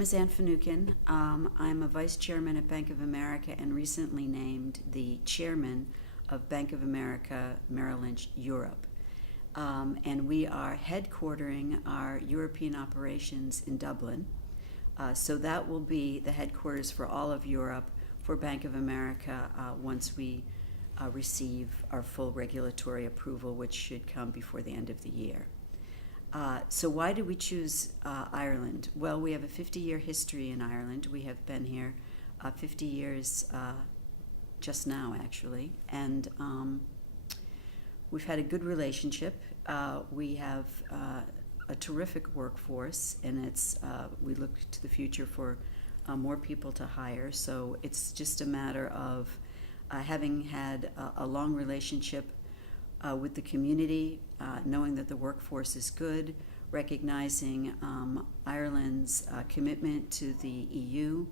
name is Anne Finucane. I'm a vice chairman at Bank of America and recently named the chairman of Bank of America Merrill Lynch Europe. And we are headquartering our European operations in Dublin. So that will be the headquarters for all of Europe for Bank of America once we receive our full regulatory approval, which should come before the end of the year. So why did we choose Ireland? Well, we have a 50-year history in Ireland. We have been here 50 years just now, actually, and we've had a good relationship. We have a terrific workforce, and we look to the future for more people to hire. So it's just a matter of having had a long relationship with the community, knowing that the workforce is good, recognizing Ireland's commitment to the EU,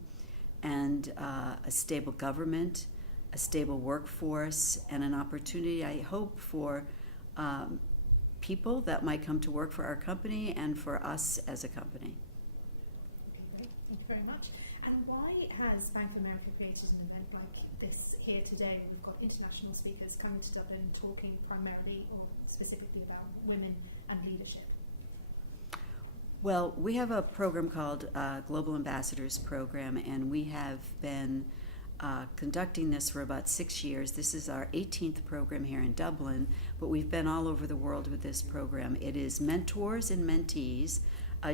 and a stable government, a stable workforce, and an opportunity, I hope, for people that might come to work for our company and for us as a company. Okay, great. Thank you very much. And why has Bank of America created an event like this here today? We've got international speakers coming to Dublin talking primarily or specifically about women and leadership. Well, we have a program called Global Ambassadors Program, and we have been conducting this for about 6 years. This is our 18th program here in Dublin, but we've been all over the world with this program. It is mentors and mentees,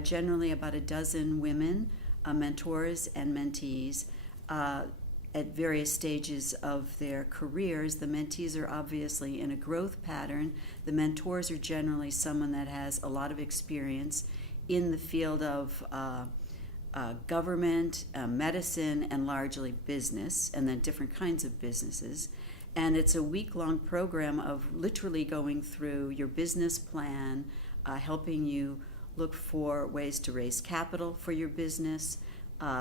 generally about a dozen women, mentors and mentees at various stages of their careers. The mentees are obviously in a growth pattern. The mentors are generally someone that has a lot of experience in the field of government, medicine, and largely business, and then different kinds of businesses. And it's a week-long program of literally going through your business plan, helping you look for ways to raise capital for your business,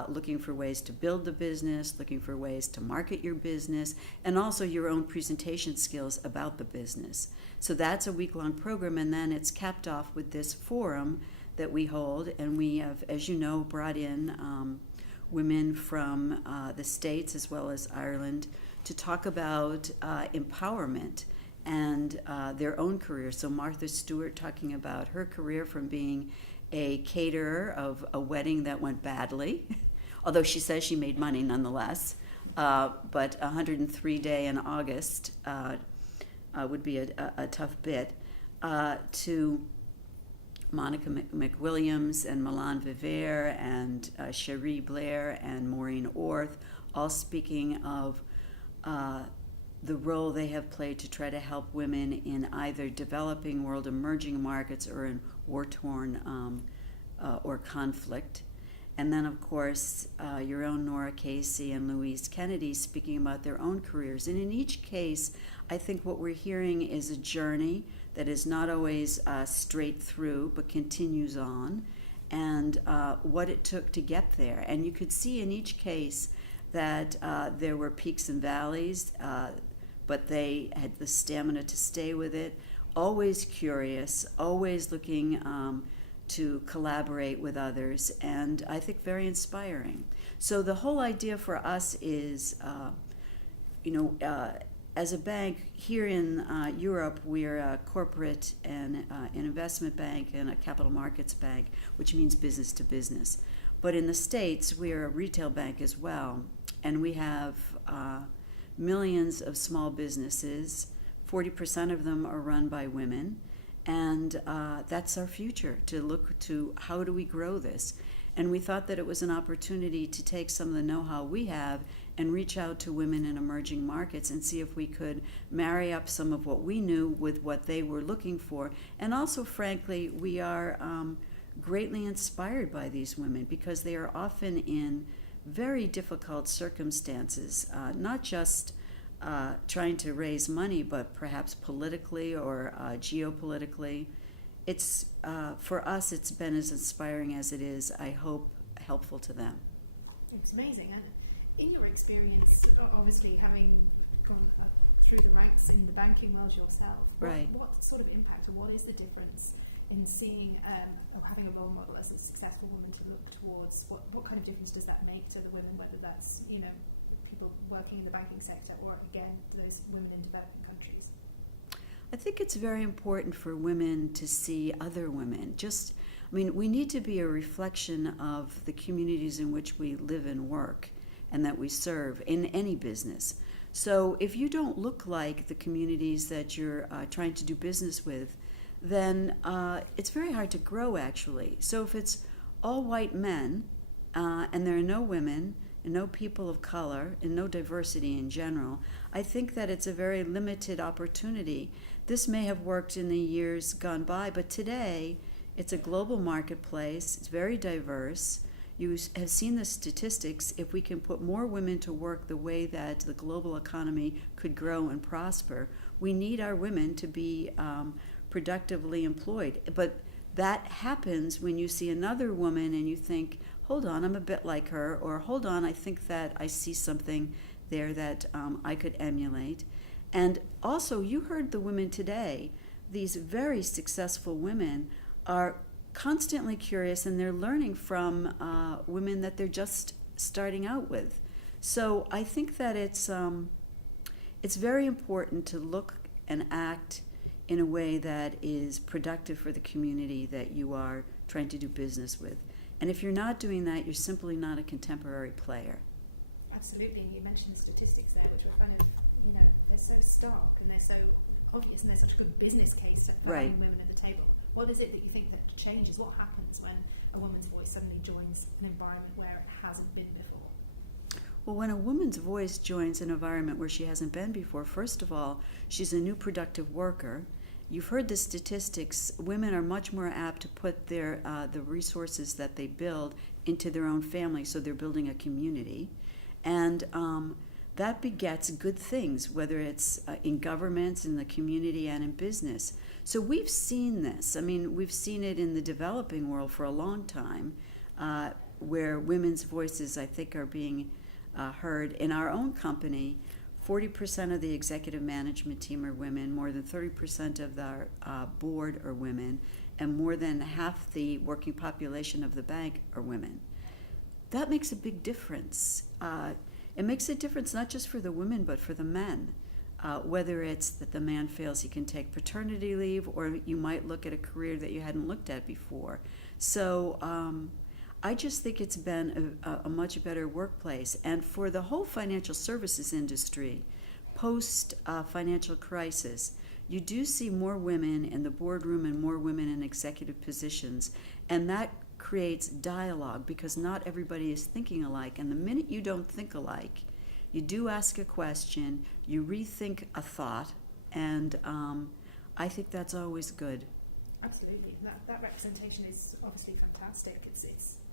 looking for ways to build the business, looking for ways to market your business, and also your own presentation skills about the business. So that's a week-long program, and then it's capped off with this forum that we hold, and we have, as you know, brought in women from the States as well as Ireland to talk about empowerment and their own careers. So Martha Stewart talking about her career from being a caterer of a wedding that went badly, although she says she made money nonetheless, but 103 day in August would be a tough bit, to Monica McWilliams and Milan Viver and Cherie Blair and Maureen Orth, all speaking of the role they have played to try to help women in either developing world, emerging markets, or in war-torn or conflict. And then, of course, your own Nora Casey and Louise Kennedy speaking about their own careers. And in each case, I think what we're hearing is a journey that is not always straight through, but continues on, and what it took to get there. And you could see in each case that there were peaks and valleys, but they had the stamina to stay with it, always curious, always looking to collaborate with others, and I think very inspiring. So the whole idea for us is, as a bank here in Europe, we're a corporate and an investment bank and a capital markets bank, which means business to business. But in the States, we're a retail bank as well, and we have millions of small businesses. 40% of them are run by women, and that's our future, to look to how do we grow this. And we thought that it was an opportunity to take some of the know-how we have and reach out to women in emerging markets and see if we could marry up some of what we knew with what they were looking for. And also, frankly, we are greatly inspired by these women because they are often in very difficult circumstances, not just trying to raise money, but perhaps politically or geopolitically. It's for us, it's been as inspiring as it is, I hope, helpful to them. It's amazing. And in your experience, obviously having gone through the ranks in the banking world yourself, Right. what sort of impact, or what is the difference in seeing or having a role model as a successful woman to look towards? What kind of difference does that make to the women, whether that's, you know, people working in the banking sector or, again, those women in developing countries? I think it's very important for women to see other women. We need to be a reflection of the communities in which we live and work and that we serve in any business. So if you don't look like the communities that you're trying to do business with, then it's very hard to grow, actually. So if it's all white men and there are no women and no people of color and no diversity in general, I think that it's a very limited opportunity. This may have worked in the years gone by, but today it's a global marketplace. It's very diverse. You have seen the statistics. If we can put more women to work the way that the global economy could grow and prosper, we need our women to be productively employed. But that happens when you see another woman and you think, hold on, I'm a bit like her, or hold on, I think that I see something there that I could emulate. And also, you heard the women today, these very successful women are constantly curious, and they're learning from women that they're just starting out with. So I think that it's very important to look and act in a way that is productive for the community that you are trying to do business with. And if you're not doing that, you're simply not a contemporary player. Absolutely, and you mentioned the statistics there, which were kind of, you know, they're so stark and they're so obvious, and they're such a good business case for Right. having women at the table. What is it that you think that changes? What happens when a woman's voice suddenly joins an environment where it hasn't been before? Well, when a woman's voice joins an environment where she hasn't been before, first of all, she's a new productive worker. You've heard the statistics. Women are much more apt to put their the resources that they build into their own family, so they're building a community. And that begets good things, whether it's in governments, in the community, and in business. So we've seen this. I mean, we've seen it in the developing world for a long time, where women's voices, I think, are being heard. In our own company, 40% of the executive management team are women, more than 30% of our board are women, and more than half the working population of the bank are women. That makes a big difference. It makes a difference not just for the women, but for the men. Whether it's that the man feels he can take paternity leave, or you might look at a career that you hadn't looked at before. So I just think it's been a much better workplace. And for the whole financial services industry, post-financial crisis, you do see more women in the boardroom and more women in executive positions. And that creates dialogue, because not everybody is thinking alike. And the minute you don't think alike, you do ask a question, you rethink a thought, and I think that's always good. Absolutely, and that representation is obviously fantastic. It's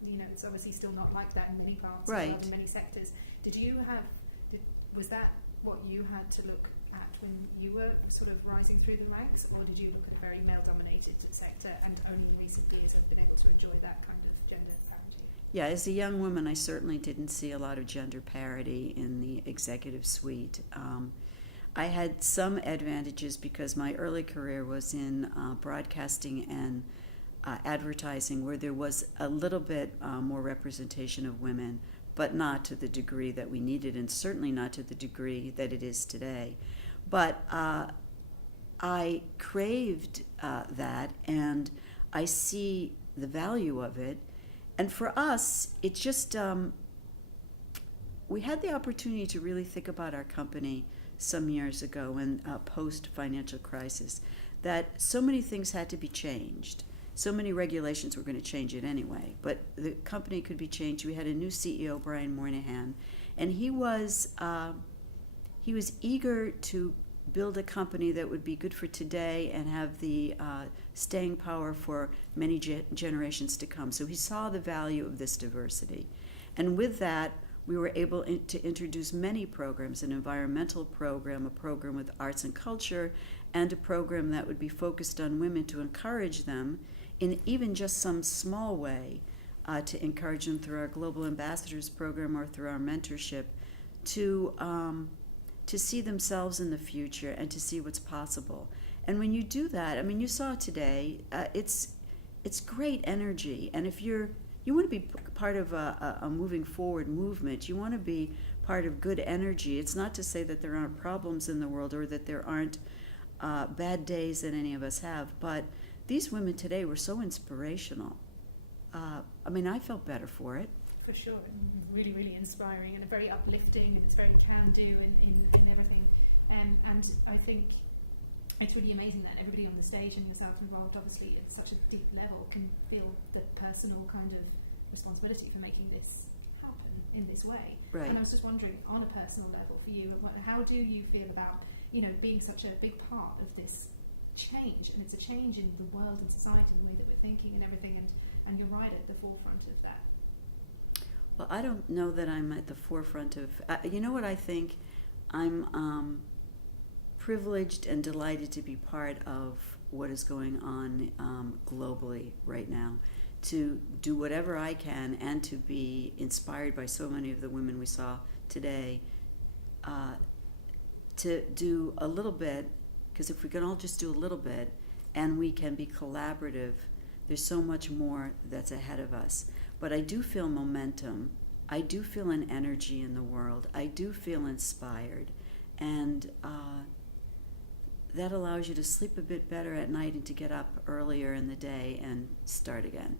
you know, it's obviously still not like that in many parts of the world, in many sectors. Was that what you had to look at when you were sort of rising through the ranks, or did you look at a very male-dominated sector and only in recent years have been able to enjoy that kind of gender parity? Yeah, as a young woman, I certainly didn't see a lot of gender parity in the executive suite. I had some advantages because my early career was in broadcasting and advertising, where there was a little bit more representation of women, but not to the degree that we needed, and certainly not to the degree that it is today. But I craved that, and I see the value of it. And for us, it's just, we had the opportunity to really think about our company some years ago, when post-financial crisis, that so many things had to be changed. So many regulations were going to change it anyway, but the company could be changed. We had a new CEO, Brian Moynihan, and he was eager to build a company that would be good for today and have the staying power for many generations to come. So he saw the value of this diversity. And with that, we were able to introduce many programs, an environmental program, a program with arts and culture, and a program that would be focused on women to encourage them in even just some small way, to encourage them through our Global Ambassadors program or through our mentorship to see themselves in the future and to see what's possible. And when you do that, I mean, you saw today, it's great energy. And if you want to be part of a moving forward movement, you want to be part of good energy. It's not to say that there aren't problems in the world or that there aren't bad days that any of us have, but these women today were so inspirational. I mean, I felt better for it. For sure. Really, really inspiring and very uplifting, and it's very can-do in everything. And I think it's really amazing that everybody on the stage and yourself involved, obviously, at such a deep level, can feel the personal kind of responsibility for making this happen in this way. Right. And I was just wondering, on a personal level for you, how do you feel about, being such a big part of this change? And it's a change in the world and society and the way that we're thinking and everything, and you're right at the forefront of that. Well, I don't know that I'm at the forefront of, you know what I think? I'm privileged and delighted to be part of what is going on globally right now, to do whatever I can and to be inspired by so many of the women we saw today, to do a little bit, because if we can all just do a little bit and we can be collaborative, there's so much more that's ahead of us. But I do feel momentum. I do feel an energy in the world. I do feel inspired. And that allows you to sleep a bit better at night and to get up earlier in the day and start again.